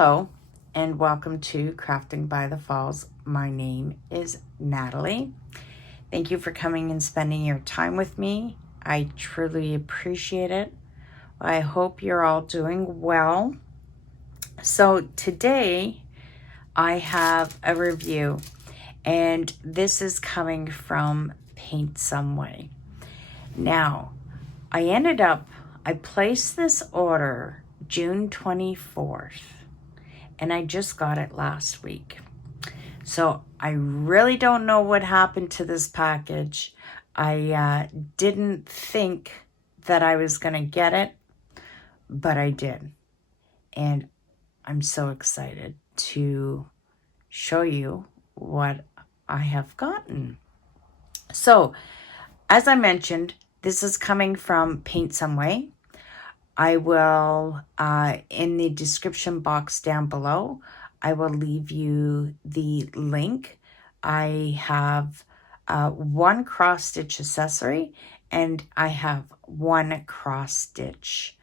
Hello and welcome to Crafting by the Falls. My name is Natalie. Thank you for coming and spending your time with me. I truly appreciate it. I hope you're all doing well. So today I have a review, and this is coming from Paint Some Way. Now, I placed this order June 24th. And I just got it last week. So I really don't know what happened to this package. I didn't think that I was going to get it, but I did. And I'm so excited to show you what I have gotten. So, as I mentioned, this is coming from Paint Some Way. I will, in the description box down below, I will leave you the link. I have one cross-stitch accessory, and I have one cross-stitch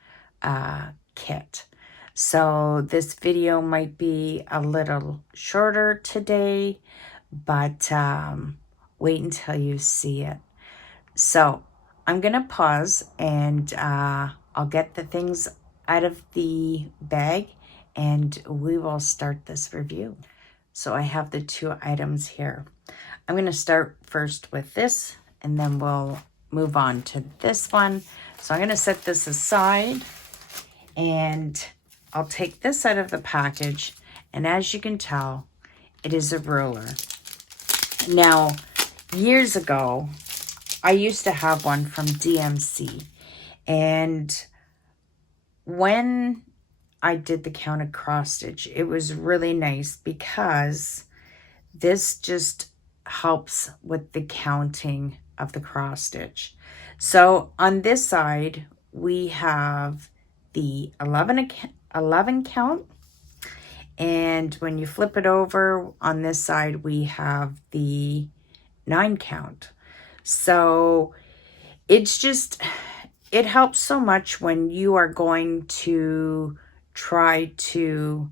kit. So this video might be a little shorter today, but wait until you see it. So I'm going to pause and I'll get the things out of the bag and we will start this review. So I have the two items here. I'm going to start first with this and then we'll move on to this one. So I'm going to set this aside and I'll take this out of the package. And as you can tell, it is a ruler. Now, years ago, I used to have one from DMC, and when I did the counted cross stitch, it was really nice because this just helps with the counting of the cross stitch. So on this side, we have the 11 count, and when you flip it over on this side, we have the 9 count. So it's just, it helps so much when you are going to try to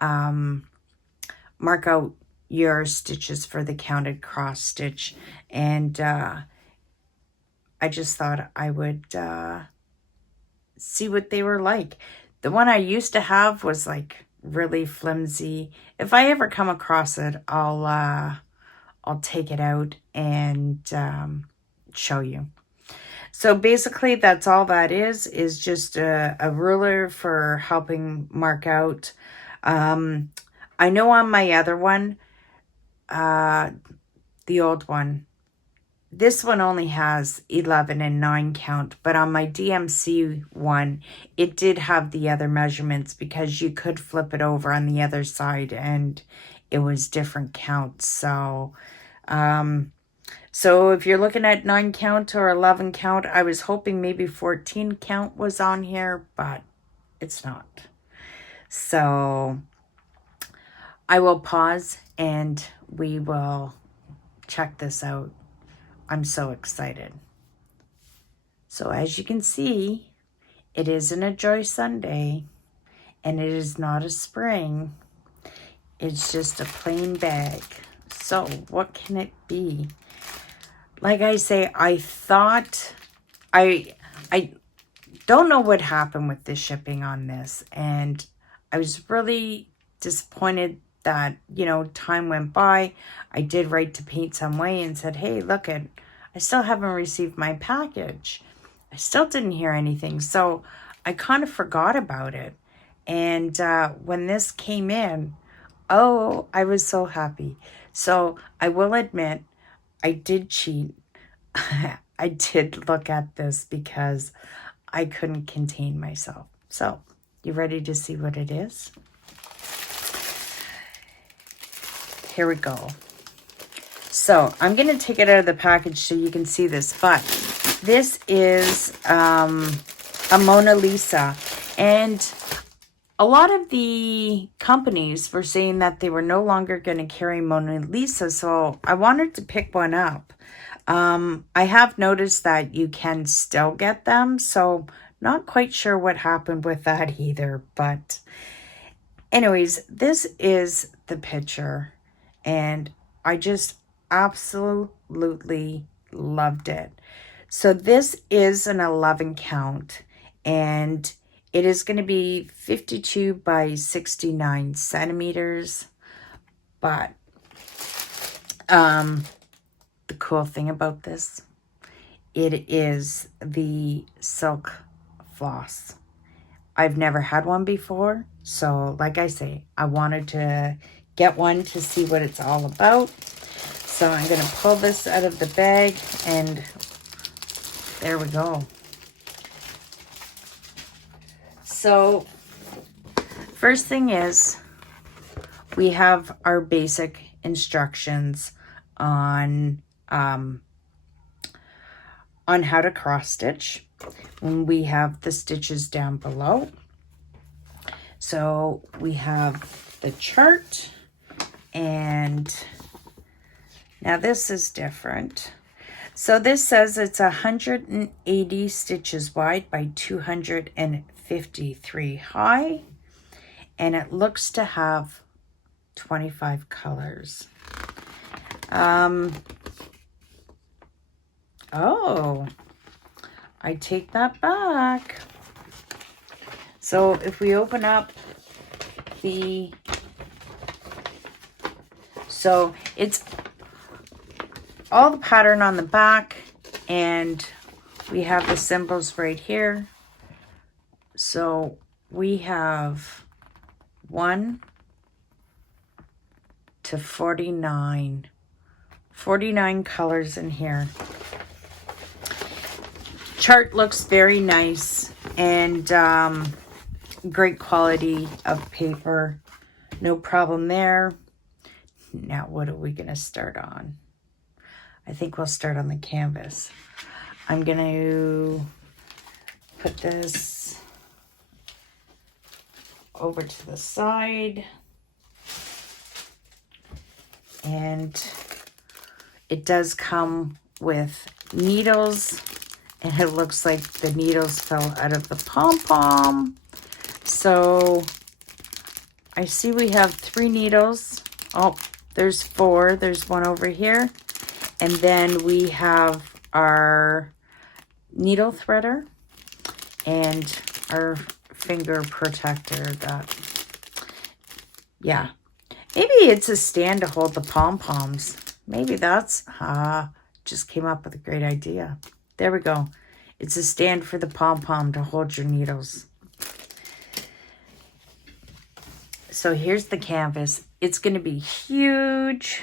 mark out your stitches for the counted cross stitch. And I just thought I would see what they were like. The one I used to have was like really flimsy. If I ever come across it, I'll take it out and show you. So basically that's all that is just a ruler for helping mark out. I know on my other one, the old one, this one only has 11 and 9 count, but on my DMC one, it did have the other measurements because you could flip it over on the other side and it was different counts. So if you're looking at 9 count or 11 count, I was hoping maybe 14 count was on here, but it's not. So I will pause and we will check this out. I'm so excited. So as you can see, it isn't a Joy Sunday and it is not a spring. It's just a plain bag. So what can it be? Like I say, I thought, I don't know what happened with the shipping on this. And I was really disappointed that, you know, time went by. I did write to Paint Some Way and said, hey, look, I still haven't received my package. I still didn't hear anything. So I kind of forgot about it. And when this came in, oh, I was so happy. So I will admit, I did cheat. I did look at this because I couldn't contain myself. So, you ready to see what it is? Here we go. So, I'm going to take it out of the package so you can see this. But this is a Mona Lisa. And a lot of the companies were saying that they were no longer going to carry Mona Lisa, so I wanted to pick one up. I have noticed that you can still get them, so not quite sure what happened with that either. But Anyways, this is the picture, and I just absolutely loved it. So this is an 11 count, and it is going to be 52 by 69 centimeters. But the cool thing about this, it is the silk floss. I've never had one before, so like I say, I wanted to get one to see what it's all about. So I'm going to pull this out of the bag, and there we go. So first thing is, we have our basic instructions on how to cross stitch. And we have the stitches down below. So we have the chart, and now this is different. So this says it's 180 stitches wide by 253 high, and it looks to have 25 colors. Oh, I take that back. So if we open up so it's all the pattern on the back, and we have the symbols right here. So we have 1 to 49 colors in here. Chart looks very nice, and great quality of paper, no problem there. Now what are we going to start on? I think we'll start on the canvas. I'm going to put this over to the side, and it does come with needles, and it looks like the needles fell out of the pom-pom. So I see we have 3 needles. Oh, there's 4. There's one over here. And then we have our needle threader and our finger protector. That, yeah. Maybe it's a stand to hold the pom-poms. Maybe that's, just came up with a great idea. There we go. It's a stand for the pom-pom to hold your needles. So here's the canvas. It's going to be huge.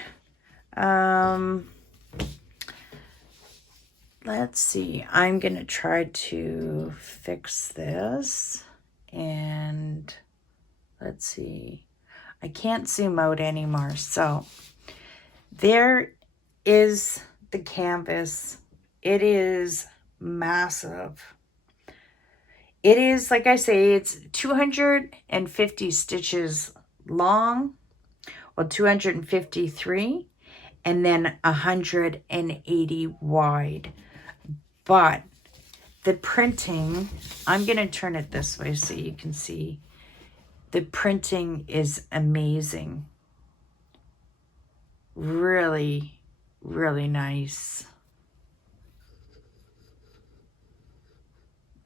Let's see. I'm going to try to fix this. And let's see. I can't zoom out anymore. So there is the canvas. It is massive. It is, like I say, it's 250 stitches long, well, 253, and then 180 wide. But the printing, I'm going to turn it this way so you can see. The printing is amazing. Really, really nice.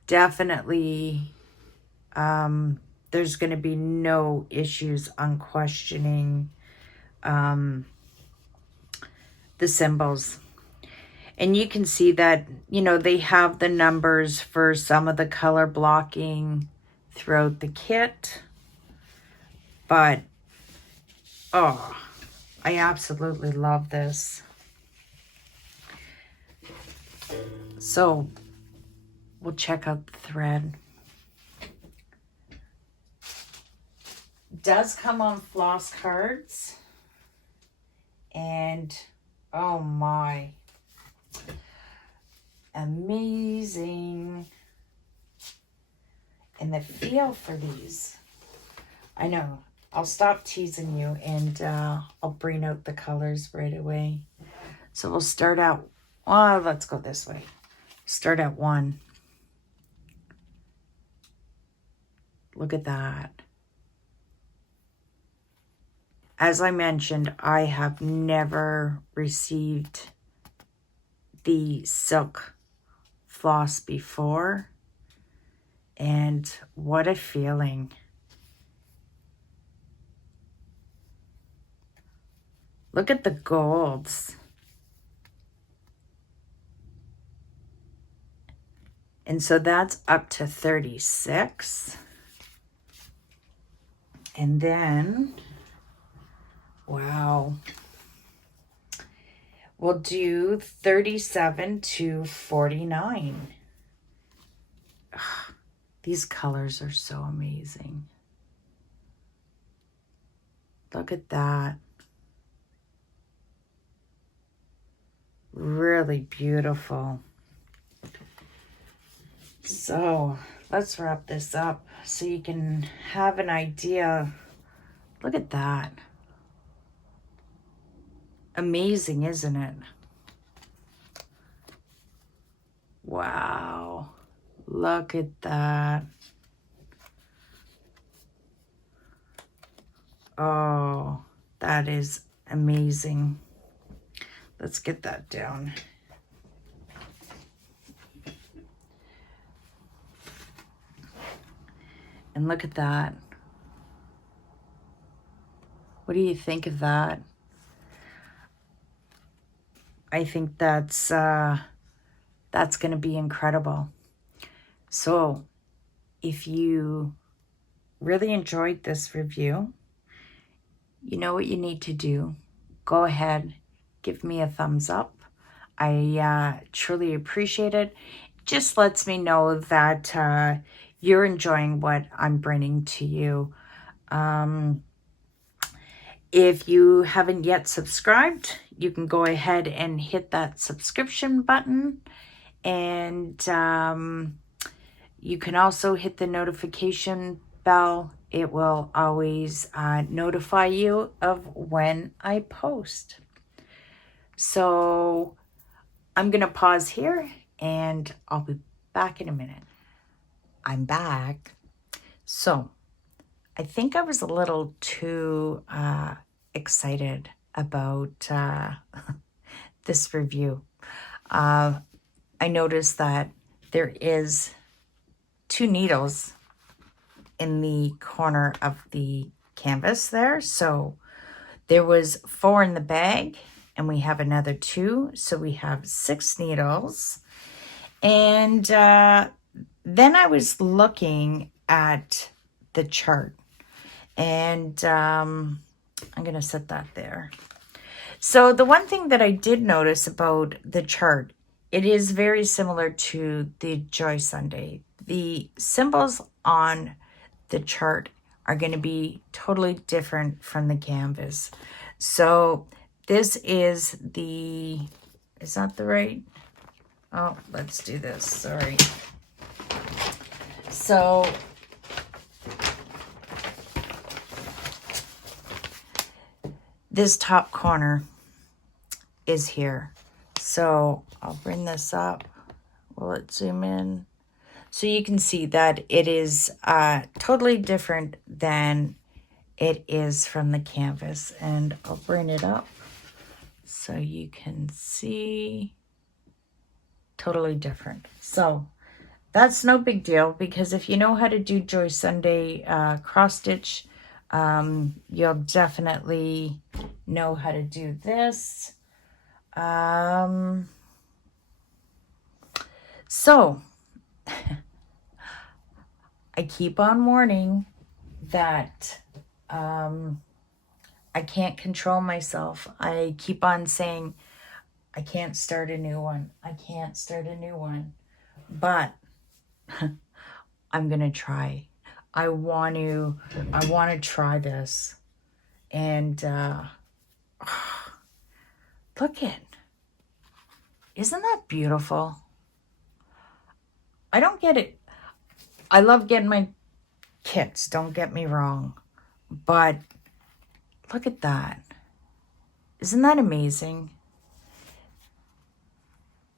Definitely, there's going to be no issues on questioning the symbols. And you can see that, you know, they have the numbers for some of the color blocking throughout the kit. But, oh, I absolutely love this. So we'll check out the thread. It does come on floss cards. And, oh my, amazing. And the feel for these. I know. I'll stop teasing you, and I'll bring out the colors right away. So we'll start out, well, let's go this way. Start at 1. Look at that. As I mentioned, I have never received the silk floss before. And what a feeling. Look at the golds. And so that's up to 36. And then, wow, we'll do 37 to 49. Ugh, these colors are so amazing. Look at that. Really beautiful. So let's wrap this up so you can have an idea. Look at that. Amazing, isn't it? Wow. Look at that. Oh, that is amazing. Let's get that down. And look at that. What do you think of that? I think that's going to be incredible. So if you really enjoyed this review, you know what you need to do. Go ahead, give me a thumbs up. I truly appreciate it. Just lets me know that you're enjoying what I'm bringing to you. If you haven't yet subscribed, you can go ahead and hit that subscription button. And you can also hit the notification bell. It will always notify you of when I post. So I'm going to pause here and I'll be back in a minute. I'm back. So I think I was a little too excited about this review. I noticed that there is 2 needles in the corner of the canvas there. So there was 4 in the bag and we have another 2. So we have 6 needles. And then I was looking at the chart and I'm going to set that there. So the one thing that I did notice about the chart, it is very similar to the Joy Sunday. The symbols on the chart are going to be totally different from the canvas. So this is that the right? Oh, let's do this. Sorry. So this top corner is here. So I'll bring this up. Will it zoom in? So you can see that it is totally different than it is from the canvas. And I'll bring it up so you can see. Totally different. So that's no big deal, because if you know how to do Joy Sunday cross stitch, you'll definitely know how to do this. So I keep on warning that I can't control myself. I keep on saying, I can't start a new one. I can't start a new one. But I'm going to try. I want to try this. And look it. Isn't that beautiful? I don't get it. I love getting my kits, don't get me wrong. But look at that. Isn't that amazing?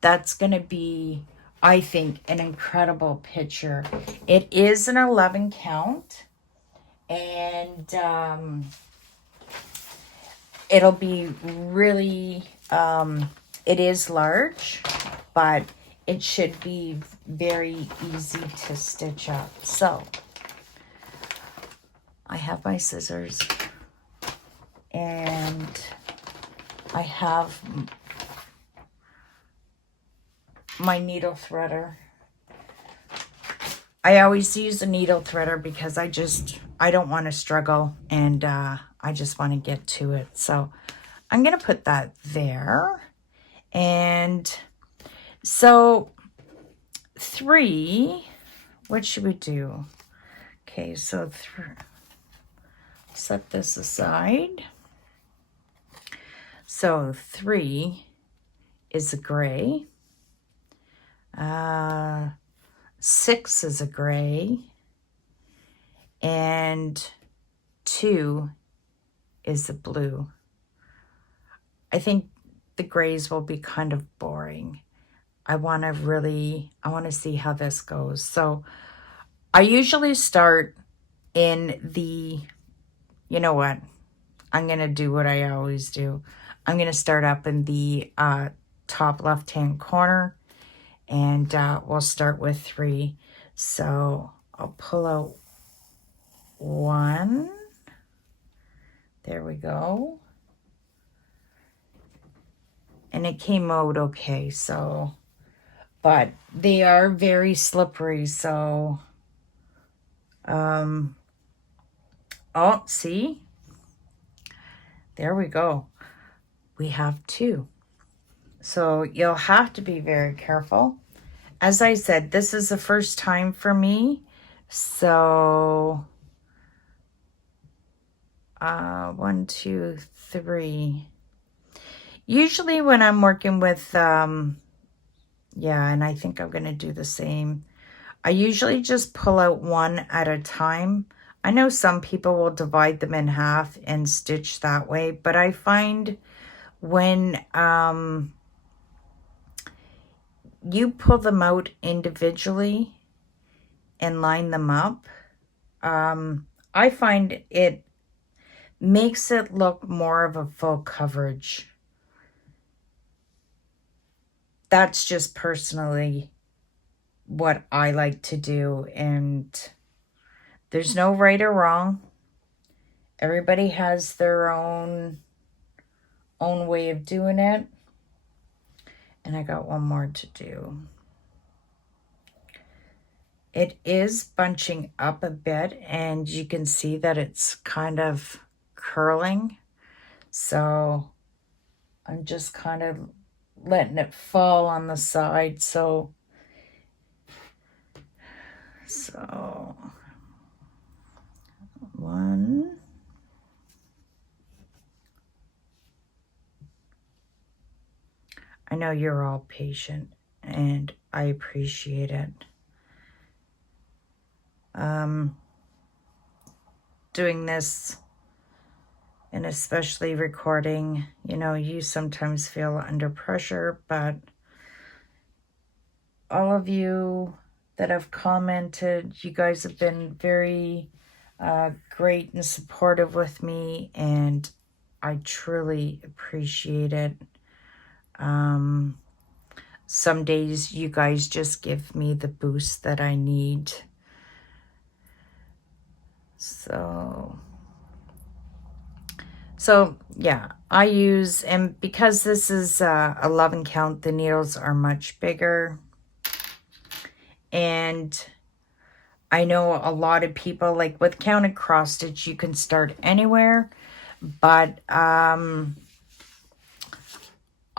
That's going to be, I think, an incredible picture. It is an 11 count. And it'll be really, it is large, but it should be very easy to stitch up. So I have my scissors and I have my needle threader. I always use a needle threader because I don't want to struggle, and I just want to get to it. So I'm going to put that there. And so 3, what should we do? Okay, so set this aside. So 3 is a gray. 6 is a gray. And 2 is a blue. I think the grays will be kind of boring. I want to see how this goes. So I usually start in the, you know what? I'm going to do what I always do. I'm going to start up in the top left-hand corner, and we'll start with 3. So I'll pull out 1. There we go. And it came out okay, so, but they are very slippery, so, oh, see? There we go. We have 2. So you'll have to be very careful. As I said, this is the first time for me, so 1, 2, 3. Usually when I'm working with, yeah, and I think I'm going to do the same. I usually just pull out 1 at a time. I know some people will divide them in half and stitch that way, but I find when you pull them out individually and line them up, I find it makes it look more of a full coverage. That's just personally what I like to do, and there's no right or wrong. Everybody has their own way of doing it. And I got one more to do. It is bunching up a bit, and you can see that it's kind of curling. So I'm just kind of letting it fall on the side. So 1. I know you're all patient, and I appreciate it. Doing this, and especially recording, you know, you sometimes feel under pressure, but all of you that have commented, you guys have been very great and supportive with me, and I truly appreciate it. Some days you guys just give me the boost that I need. So yeah, I use, and because this is 11 count, the needles are much bigger. And I know a lot of people, like with counted cross stitch, you can start anywhere, but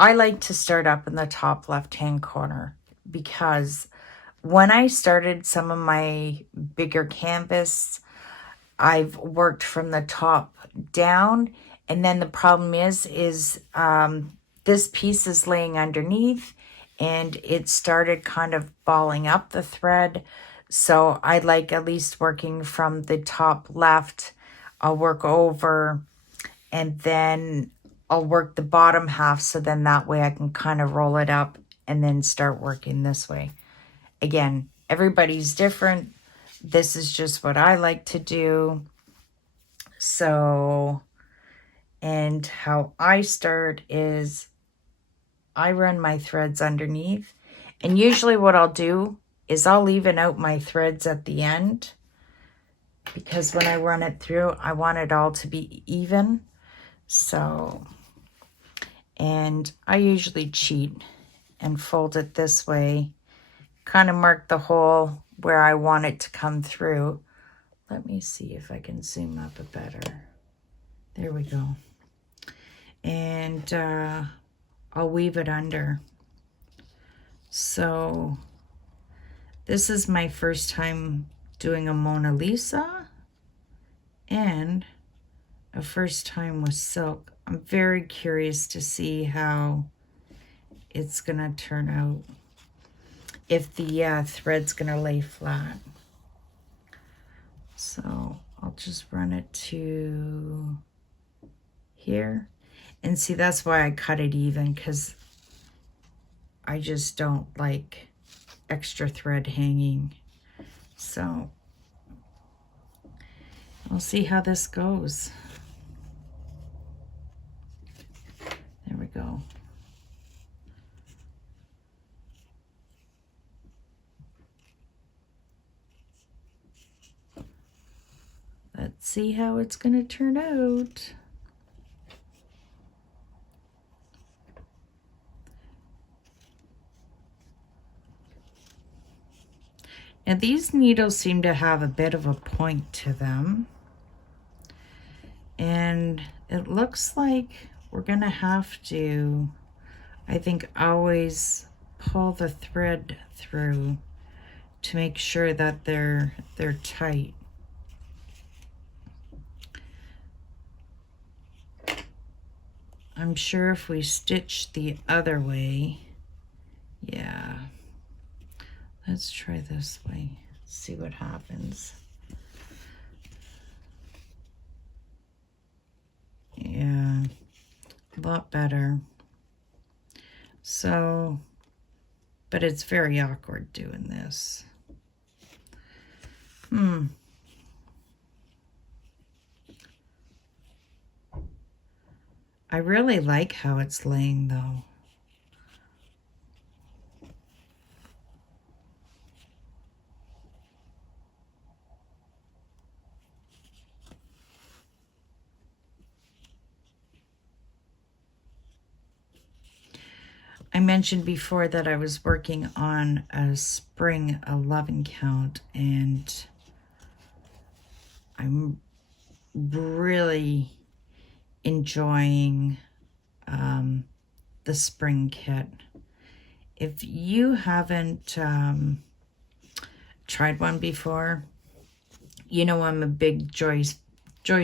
I like to start up in the top left-hand corner, because when I started some of my bigger canvas, I've worked from the top down, and then the problem is this piece is laying underneath, and it started kind of balling up the thread. So I like at least working from the top left. I'll work over, and then I'll work the bottom half, so then that way I can kind of roll it up and then start working this way. Again, everybody's different. This is just what I like to do. So And how I start is I run my threads underneath. And usually what I'll do is I'll even out my threads at the end, because when I run it through, I want it all to be even. So, and I usually cheat and fold it this way, kind of mark the hole where I want it to come through. Let me see if I can zoom up a better. There we go. And I'll weave it under. So this is my first time doing a Mona Lisa and a first time with silk. I'm very curious to see how it's gonna turn out, if the thread's gonna lay flat. So I'll just run it to here. And see, that's why I cut it even, because I just don't like extra thread hanging. So we'll see how this goes. There we go. Let's see how it's going to turn out. Now these needles seem to have a bit of a point to them. And it looks like we're going to have to, I think, always pull the thread through to make sure that they're tight. I'm sure if we stitch the other way, yeah. Let's try this way, see what happens. Yeah, a lot better. So, but it's very awkward doing this. I really like how it's laying though. I mentioned before that I was working on a spring 11 count, and I'm really enjoying the spring kit. If you haven't tried one before, you know I'm a big Joy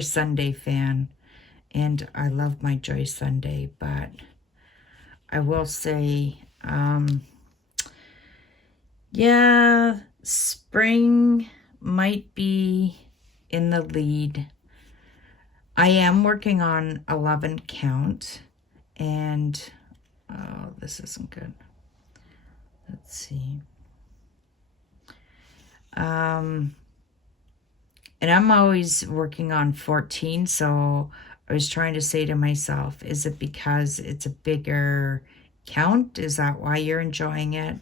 Sunday fan, and I love my Joy Sunday, but I will say, yeah, spring might be in the lead. I am working on 11 count, and oh, this isn't good. Let's see. And I'm always working on 14, so I was trying to say to myself, is it because it's a bigger count? Is that why you're enjoying it?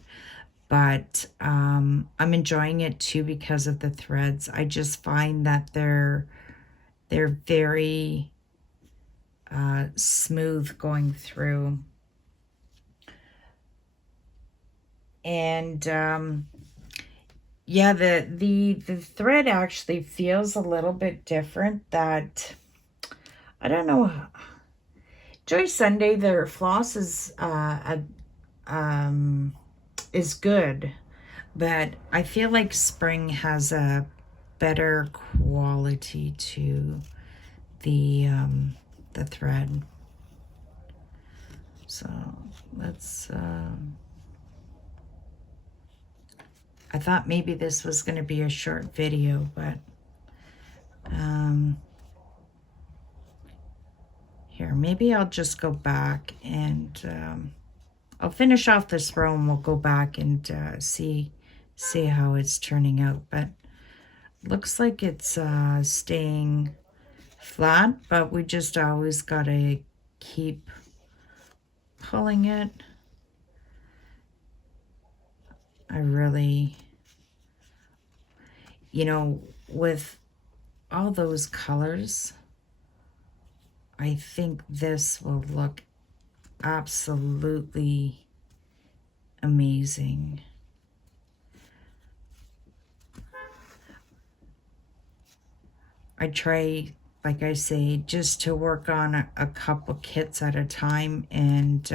But I'm enjoying it too because of the threads. I just find that they're very smooth going through. And yeah, the thread actually feels a little bit different. That, I don't know. Joy Sunday, their floss is good, but I feel like spring has a better quality to the thread. So let's. I thought maybe this was going to be a short video, but here, maybe I'll just go back and I'll finish off this row, and we'll go back and see how it's turning out. But looks like it's staying flat, but we just always gotta keep pulling it. I really, you know, with all those colors, I think this will look absolutely amazing. I try, like I say, just to work on a couple kits at a time, and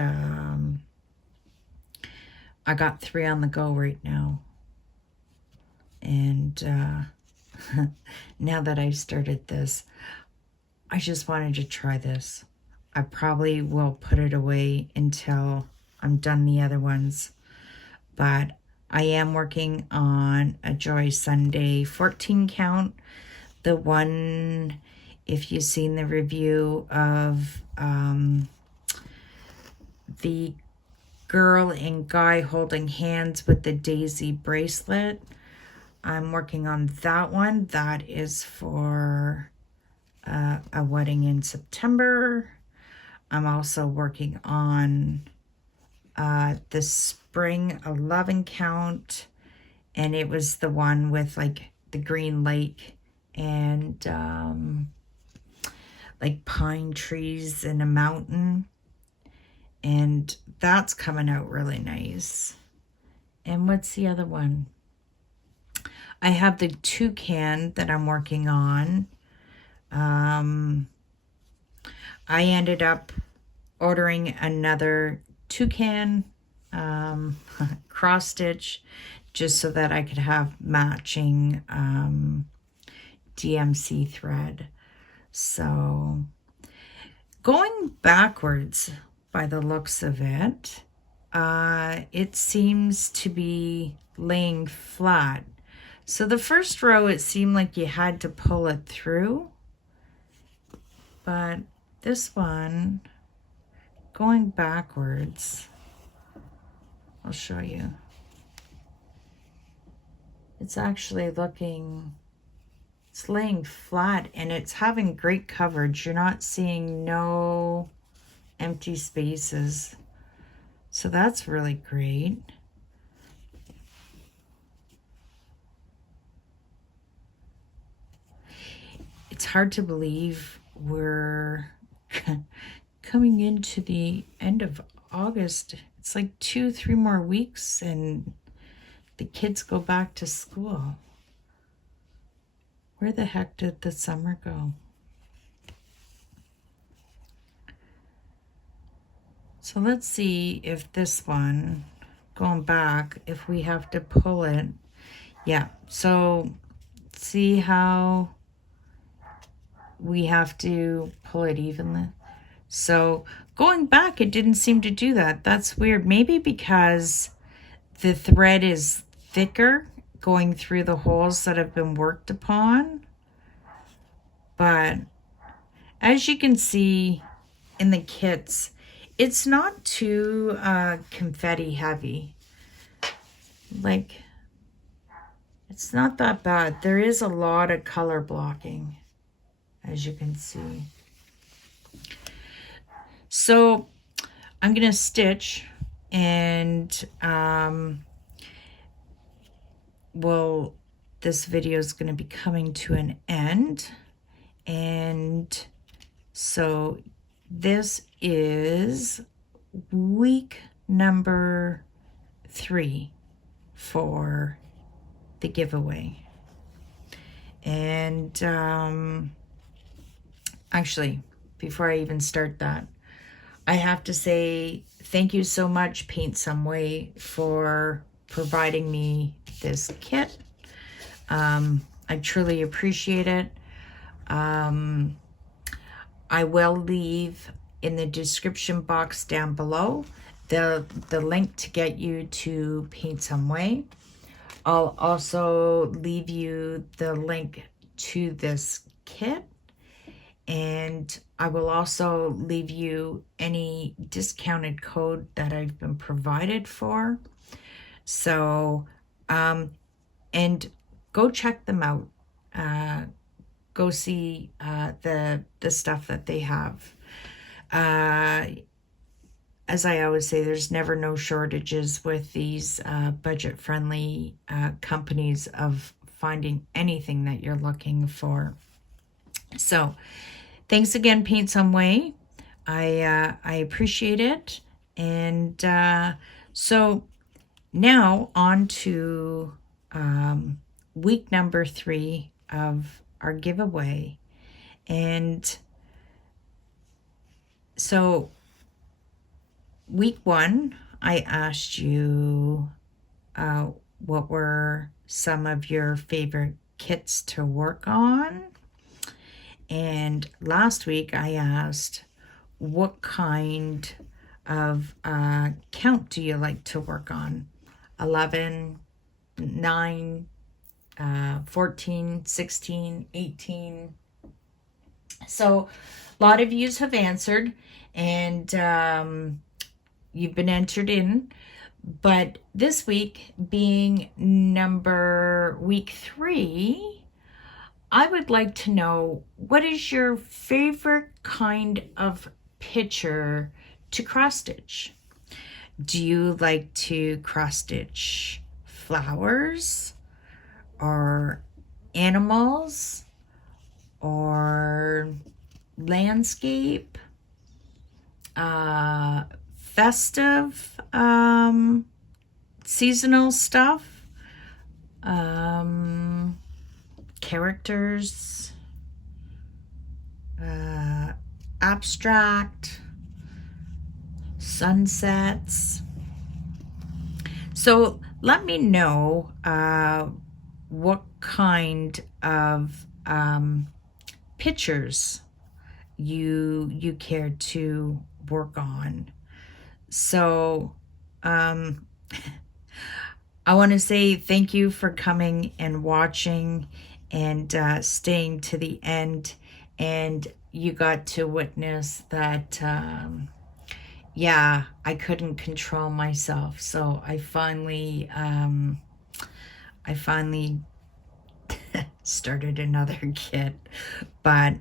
I got 3 on the go right now. And now that I've started this, I just wanted to try this. I probably will put it away until I'm done the other ones. But I am working on a Joy Sunday 14 count. The one, if you've seen the review of the girl and guy holding hands with the daisy bracelet, I'm working on that one. That is for a wedding in September. I'm also working on the spring 11 count, and it was the one with like the green lake and like pine trees and a mountain, and that's coming out really nice. And what's the other one? I have the toucan that I'm working on. I ended up ordering another toucan cross stitch just so that I could have matching DMC thread. So going backwards by the looks of it, it seems to be laying flat. So the first row, it seemed like you had to pull it through, but this one, going backwards, I'll show you. It's actually looking, it's laying flat, and it's having great coverage. You're not seeing no empty spaces. So that's really great. It's hard to believe we're coming into the end of August. It's like 2-3 more weeks and the kids go back to school. Where the heck did the summer go? So let's see if this one, going back, if we have to pull it. Yeah, so see how we have to pull it evenly. So going back, it didn't seem to do that. That's weird. Maybe because the thread is thicker going through the holes that have been worked upon. But as you can see in the kits, it's not too confetti heavy. Like, it's not that bad. There is a lot of color blocking, as you can see. So I'm going to stitch, and this video is going to be coming to an end. And so this is week number 3 for the giveaway. And actually, before I even start that, I have to say thank you so much, Paint Some Way, for providing me this kit. I truly appreciate it. I will leave in the description box down below the link to get you to Paint Some Way. I'll also leave you the link to this kit, and I will also leave you any discounted code that I've been provided for. So, and go check them out. go see the stuff that they have. As I always say, there's never no shortages with these budget-friendly companies of finding anything that you're looking for. So, thanks again, Paint Some Way. I appreciate it. And so now on to week number 3 of our giveaway. And so week 1, I asked you what were some of your favorite kits to work on. And last week I asked, what kind of count do you like to work on? 11, 9, 14, 16, 18. So a lot of yous have answered, and you've been entered in. But this week, being week 3, I would like to know, what is your favorite kind of picture to cross stitch? Do you like to cross stitch flowers or animals or landscape, festive, seasonal stuff, characters, abstract, sunsets? So let me know what kind of pictures you care to work on. So I want to say thank you for coming and watching and staying to the end, and you got to witness that yeah, I couldn't control myself, so I finally started another kit. But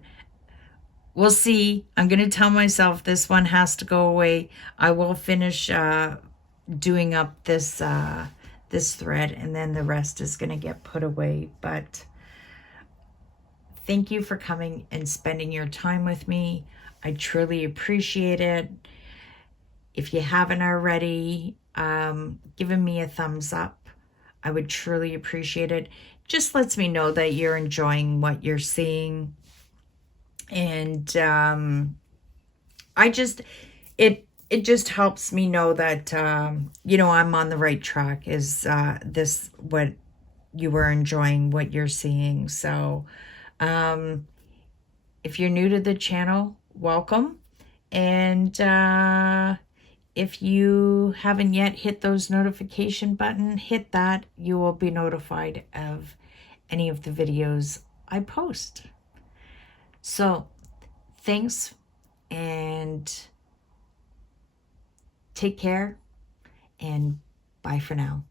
we'll see. I'm going to tell myself this one has to go away. I will finish doing up this this thread, and then the rest is going to get put away. But thank you for coming and spending your time with me. I truly appreciate it. If you haven't already, given me a thumbs up, I would truly appreciate it. Just lets me know that you're enjoying what you're seeing. And it just helps me know that, you know, I'm on the right track. Is this what you were enjoying, what you're seeing? So if you're new to the channel, welcome. And if you haven't yet hit those notification button, hit that. You will be notified of any of the videos I post. So thanks, and take care, and bye for now.